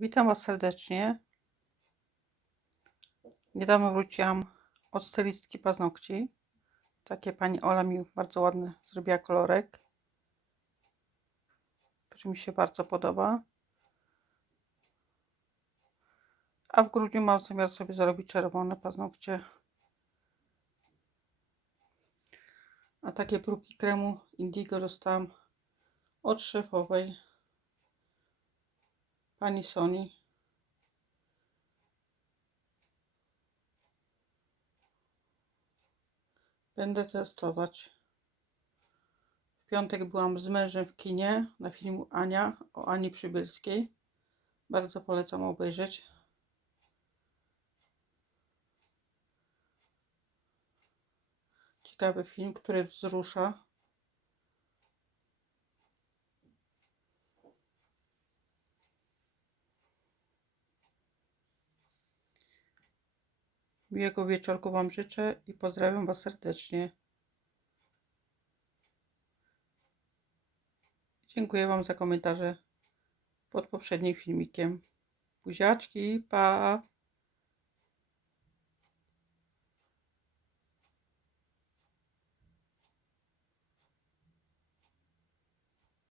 Witam Was serdecznie. Niedawno wróciłam od stylistki paznokci. Takie pani Ola mi bardzo ładny zrobiła kolorek, który mi się bardzo podoba. A w grudniu mam zamiar sobie zrobić czerwone paznokcie. A takie próbki kremu Indigo dostałam od szefowej pani Sony. Będę testować. W piątek byłam z mężem w kinie na filmu Ania o Ani Przybylskiej. Bardzo polecam obejrzeć. Ciekawy film, który wzrusza. Miłego wieczorku Wam życzę i pozdrawiam Was serdecznie. Dziękuję Wam za komentarze pod poprzednim filmikiem. Buziaczki, pa!